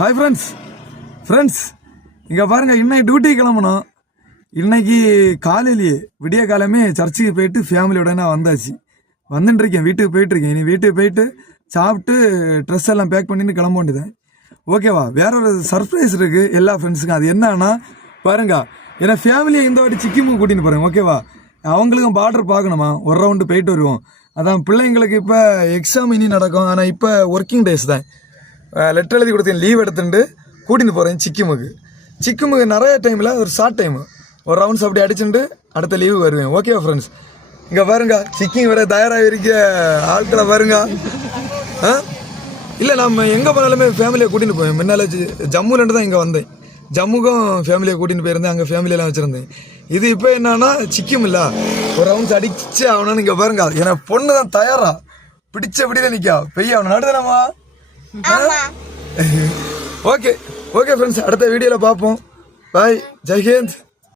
Hi friends friends இங்கே பாருங்க இன்னைக்கு டியூட்டி கிளம்பணும். இன்னைக்கு காலையிலேயே விடிய காலமே சர்ச்சுக்கு போயிட்டு ஃபேமிலியோட நான் வந்தாச்சு. வந்துட்டு இருக்கேன் வீட்டுக்கு போயிட்டுருக்கேன் இனி வீட்டுக்கு போயிட்டு சாப்பிட்டு ட்ரெஸ் எல்லாம் பேக் பண்ணிட்டு கிளம்ப வேண்டியதேன் ஓகேவா வேற ஒரு சர்ப்ரைஸ் இருக்குது எல்லா ஃப்ரெண்ட்ஸுக்கும் அது என்னன்னா பாருங்க ஏன்னா ஃபேமிலியை இந்த வாட்டி சிக்கிமுக்கு கூட்டின்னு போறேன். ஓகேவா அவங்களுக்கும் பார்டர் பார்க்கணுமா? ஒரு ரவுண்டு போயிட்டு வருவோம். அதான் பிள்ளைங்களுக்கு இப்போ எக்ஸாம் இனி நடக்கும். ஆனால் இப்போ ஒர்க்கிங் டேஸ் தான். லெட்டர் எழுதி கொடுத்தேன் லீவ் எடுத்துட்டு கூட்டின்னு போகிறேன் சிக்கிமுக்கு. சிக்கிமுக்கு நிறைய டைமில் ஒரு ஷார்ட் டைமு ஒரு ரவுண்ட்ஸ் அப்படி அடிச்சுட்டு அடுத்த லீவு வருவேன். ஓகேவா ஃப்ரெண்ட்ஸ் இங்கே பாருங்க சிக்கிங் வர தயாராக இருக்க ஆட்களை பாருங்க. ஆ? இல்லை நம்ம எங்கே போனாலுமே ஃபேமிலியை கூட்டின்னு போவேன். முன்னால் ஜம்முலேருந்து தான் இங்கே வந்தேன். ஜம்முக்கும் ஃபேமிலியை கூட்டின்னு போயிருந்தேன் அங்கே ஃபேமிலியெல்லாம் வச்சுருந்தேன். இது இப்போ என்னன்னா சிக்கிம் இல்லை. ஒரு ரவுண்ட்ஸ் அடிச்சு ஆகணும்னு இங்கே பாருங்க. ஏன்னா பொண்ணு தான் தயாரா. பிடிச்ச பிடிதான் நிற்கா பெய்ய அவனை நடுதலாமா ஓகே ஓகே ஃப்ரெண்ட்ஸ் அடுத்த வீடியோவில் பார்ப்போம் பாய் ஜெய்ஹிந்த்